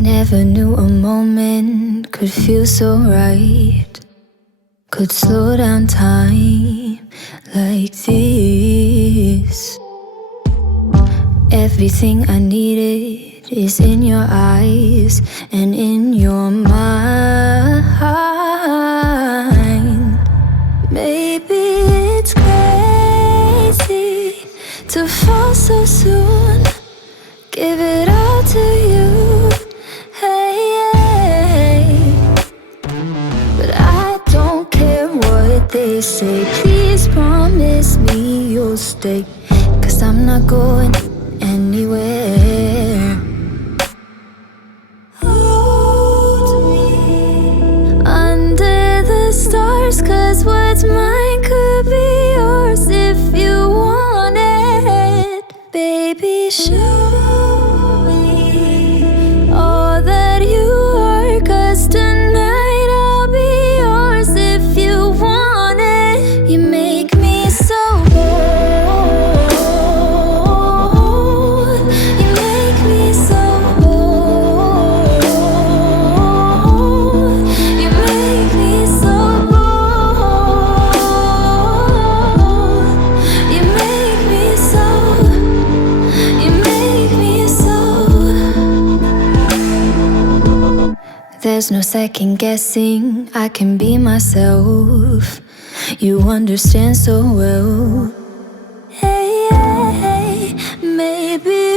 Never knew a moment could feel so right, could slow down time like this. Everything I needed is in your eyes and in your mind. Maybe it's crazy to fall so soon. Give it all to you, hey. But I don't care what they say. Please promise me you'll stay, 'cause I'm not going anywhere. Hold me under the stars, 'cause what's mine could be yours if you want it. Baby, show me all that you are, 'cause tonight I'll be yours if you want it. You make me so bold. You make me so bold. You make me so bold. You make me so. You make me so. There's no second guessing, I can be myself. You understand so well. Hey, hey, maybe